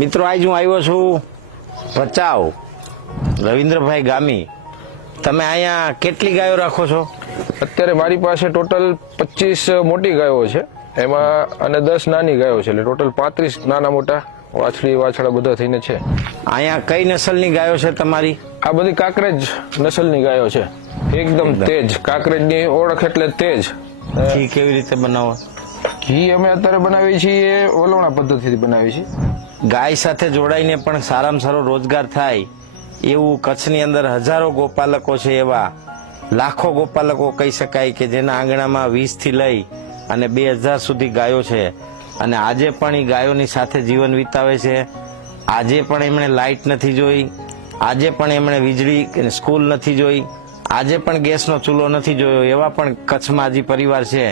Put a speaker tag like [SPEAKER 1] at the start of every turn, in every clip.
[SPEAKER 1] મિત્રો આજ હું આવ્યો છું ભચાઉ રવિન્દ્રભાઈ ગામી. તમે અહીંયા કેટલી ગાયો રાખો છો?
[SPEAKER 2] અત્યારે મારી પાસે ટોટલ પચીસ મોટી ગાયો છે. એમાં અને દસ નાની ગાયો છે એટલે ટોટલ પાંત્રીસ નાના મોટા વાછડી વાછડા બધા થઈને છે.
[SPEAKER 1] અહીંયા કઈ નસલની ગાયો છે તમારી?
[SPEAKER 2] આ બધી કાંકરેજ નસલની ગાયો છે. એકદમ તેજ. કાંકરેજની ઓળખ એટલે તેજ.
[SPEAKER 1] ઘી કેવી રીતે બનાવો?
[SPEAKER 2] ઘી અમે અત્યારે બનાવીએ છીએ, ઓલવણા પદ્ધતિથી બનાવીએ છીએ.
[SPEAKER 1] ગાય સાથે જોડાઈને પણ સારામાં સારો રોજગાર થાય એવું કચ્છની અંદર હજારો ગોપાલકો છે એવા, લાખો ગોપાલકો કહી શકાય કે જેના આંગણામાં વીસથી લઈ અને બે હજાર સુધી ગાયો છે. અને આજે પણ એ ગાયોની સાથે જીવન વિતાવે છે. આજે પણ એમણે લાઇટ નથી જોઈ. આજે પણ એમણે વીજળી સ્કૂલ નથી જોઈ. આજે પણ ગેસનો ચૂલો નથી જોયો એવા પણ કચ્છમાં હજી પરિવાર છે.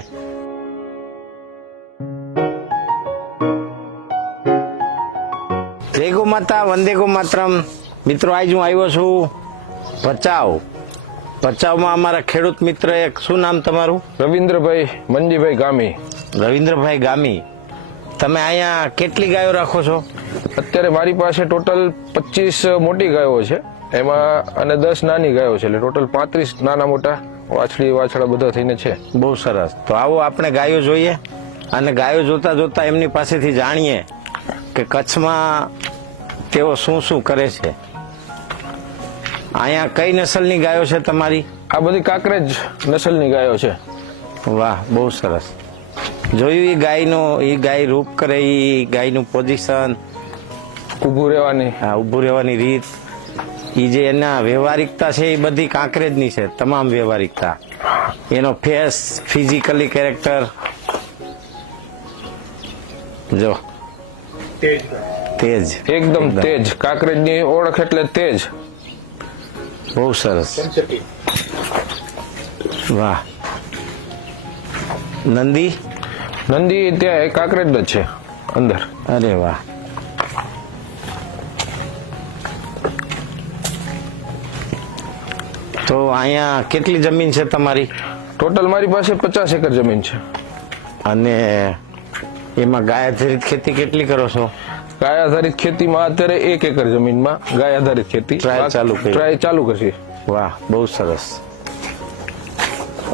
[SPEAKER 1] માતા વંદે ગો માતરમ મિત્રો આજ હું આવ્યો છું ભચાઉ. ભચાઉમાં અમારા ખેડૂત મિત્ર એક શું નામ તમારું?
[SPEAKER 2] રવિન્દ્રભાઈ મંજીભાઈ ગામી.
[SPEAKER 1] રવિન્દ્રભાઈ ગામી. તમે અહીંયા કેટલી ગાયો રાખો છો?
[SPEAKER 2] અત્યારે મારી પાસે ટોટલ પચીસ મોટી ગાયો છે. એમાં અને દસ નાની ગાયો છે. એટલે ટોટલ પાંત્રીસ નાના મોટા વાછડી વાછડા બધા થઈને છે.
[SPEAKER 1] બહુ સરસ. તો આવો આપણે ગાયો જોઈએ અને ગાયો જોતા જોતા એમની પાસેથી જાણીએ કે કચ્છમાં તેઓ શું શું કરે છે? અહીંયા કઈ નસલની ગાયો છે તમારી?
[SPEAKER 2] આ બધી કાંકરેજ નસલની ગાયો છે.
[SPEAKER 1] વાહ બહુ સરસ. જોયું એ ગાયનું એ ગાય રૂપ કરે એ ગાયનું પોઝિશન
[SPEAKER 2] ઊભું રહેવાની.
[SPEAKER 1] હા ઊભું રહેવાની રીત. એ જે એના વ્યવહારિકતા છે એ બધી કાંકરેજની છે તમામ વ્યવહારિકતા. એનો ફેસ ફિઝિકલી કેરેક્ટર જો. તેજ
[SPEAKER 2] એકદમ તેજ. કાંકરેજની ઓળખ એટલે તેજ.
[SPEAKER 1] બહુ સરસ. વાહ. નંદી?
[SPEAKER 2] નંદી ત્યાં કાંકરેજ જ છે અંદર.
[SPEAKER 1] અરે વાહ. તો અહીંયા કેટલી જમીન છે તમારી?
[SPEAKER 2] ટોટલ મારી પાસે પચાસ એકર જમીન છે.
[SPEAKER 1] અને એમાં ગાય આધારિત ખેતી કેટલી કરો છો?
[SPEAKER 2] ગાય આધારિત ખેતીમાં અત્યારે એક એકર જમીનમાં ગાય આધારિત ખેતી
[SPEAKER 1] Try ચાલુ કરી.
[SPEAKER 2] ટ્રાય ચાલુ કરશે.
[SPEAKER 1] વાહ બહુ સરસ.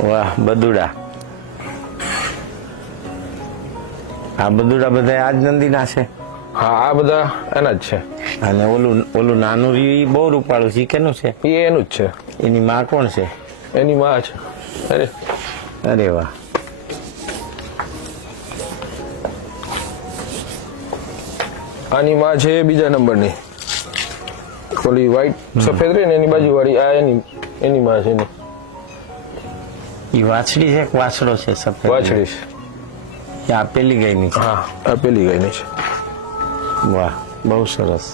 [SPEAKER 1] વાહ બદુડા. આ બદુડા બધા આજ નંદીના છે?
[SPEAKER 2] હા આ બધા એના જ છે.
[SPEAKER 1] અને ઓલું ઓલું નાનું રી બહુ રૂપાળું છે કેનું છે?
[SPEAKER 2] એ એનું જ છે.
[SPEAKER 1] એની માં કોણ છે?
[SPEAKER 2] એની માં છે અરે.
[SPEAKER 1] અરે વાહ.
[SPEAKER 2] આની માં છે બીજા નંબરની. ઓલી વ્હાઈટ સફેદ રહી ને એની બાજુ વાળી આ એની એની માં છે એની.
[SPEAKER 1] એ વાછડી છે કે વાછડો છે સફેદ
[SPEAKER 2] વાછડી છે.
[SPEAKER 1] એ આ પેલી ગાયની છે.
[SPEAKER 2] હા આ પેલી ગાયની છે.
[SPEAKER 1] વાહ બહુ સરસ.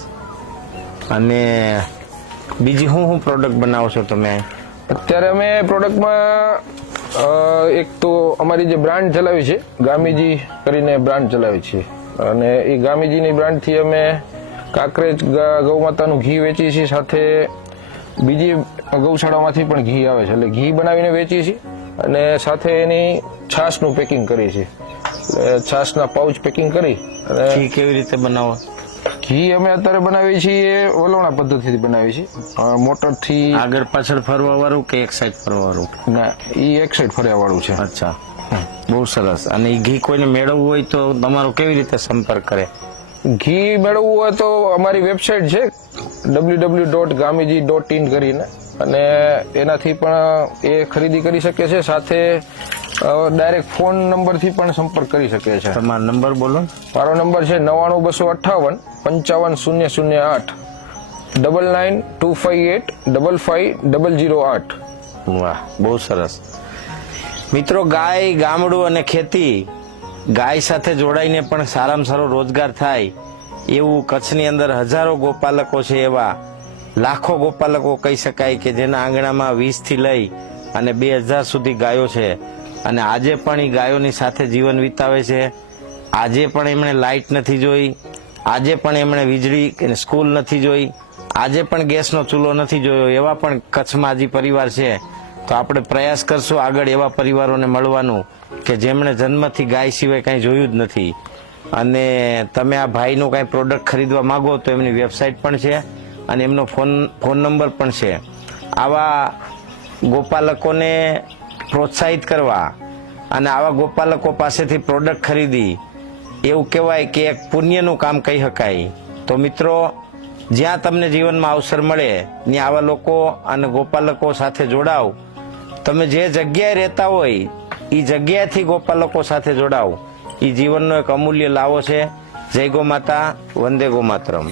[SPEAKER 1] અને બીજી હું હું પ્રોડક્ટ બનાવો છો તમે?
[SPEAKER 2] અત્યારે અમે પ્રોડક્ટમાં એક તો અમારી જે બ્રાન્ડ ચલાવી છે ગામીજી કરીને બ્રાન્ડ ચલાવી છે. અને એ ગામીજીની બ્રાન્ડથી અમે કાંકરેજ ગા- ગૌમાતાનું ઘી વેચીએ છીએ. સાથે બીજી ગૌશાળામાંથી પણ ઘી આવે છે. એટલે ઘી બનાવીને વેચીએ છીએ અને સાથે એની છાશનું પેકિંગ કરીએ છીએ. એટલે છાશના પાઉચ પેકિંગ કરી અને
[SPEAKER 1] ઘી કેવી રીતે બનાવો?
[SPEAKER 2] ઘી અમે અત્યારે બનાવીએ છીએ ઓલવણા પદ્ધતિથી બનાવીએ છીએ. મોટરથી
[SPEAKER 1] આગળ પાછળ ફરવા વાળું કે એક સાઈડ ફરવા વાળું
[SPEAKER 2] ના એ એક સાઈડ ફર્યા વાળું છે.
[SPEAKER 1] અચ્છા. બહુ સરસ. અને ઘી કોઈને મેળવવું હોય તો તમારો કેવી રીતે સંપર્ક કરે?
[SPEAKER 2] ઘી મેળવવું હોય તો અમારી વેબસાઇટ છે W W dot Gamiji dot in કરીને. અને એનાથી પણ એ ખરીદી કરી શકે છે સાથે ડાયરેક્ટ ફોન નંબરથી પણ સંપર્ક કરી શકે છે.
[SPEAKER 1] તમારો નંબર બોલો.
[SPEAKER 2] મારો નંબર છે નવ્વાણું બસો અઠ્ઠાવન પંચાવન શૂન્ય શૂન્ય આઠ double nine two five eight double five double zero આઠ.
[SPEAKER 1] વાહ બહુ સરસ. મિત્રો, ગાય, ગામડું અને ખેતી ગાય સાથે જોડાઈને પણ સારામાં સારો રોજગાર થાય એવું કચ્છની અંદર હજારો ગોપાલકો છે એવા લાખો ગોપાલકો કહી શકાય કે જેના આંગણામાં વીસથી લઈ અને બે હજાર સુધી ગાયો છે. અને આજે પણ એ ગાયોની સાથે જીવન વિતાવે છે. આજે પણ એમણે લાઇટ નથી જોઈ. આજે પણ એમણે વીજળી કે સ્કૂલ નથી જોઈ. આજે પણ ગેસનો ચૂલો નથી જોયો એવા પણ કચ્છમાં હજી પરિવાર છે. તો આપણે પ્રયાસ કરશું આગળ એવા પરિવારોને મળવાનું કે જેમણે જન્મથી ગાય સિવાય કાંઈ જોયું જ નથી. અને તમે આ ભાઈનું કાંઈ પ્રોડક્ટ ખરીદવા માંગો તો એમની વેબસાઇટ પણ છે અને એમનો ફોન ફોન નંબર પણ છે. આવા ગોપાલકોને પ્રોત્સાહિત કરવા અને આવા ગોપાલકો પાસેથી પ્રોડક્ટ ખરીદી, એવું કહેવાય કે એક પુણ્યનું કામ કહી શકાય. તો મિત્રો, જ્યાં તમને જીવનમાં અવસર મળે, ત્યાં આવા લોકો અને ગોપાલકો સાથે જોડાવ. તમે જે જગ્યાએ રહેતા હોય એ જગ્યાએથી ગોપાલકો સાથે જોડાવ એ જીવનનો એક અમૂલ્ય લાવો છે. જય ગો માતા, વંદે ગો માતરમ.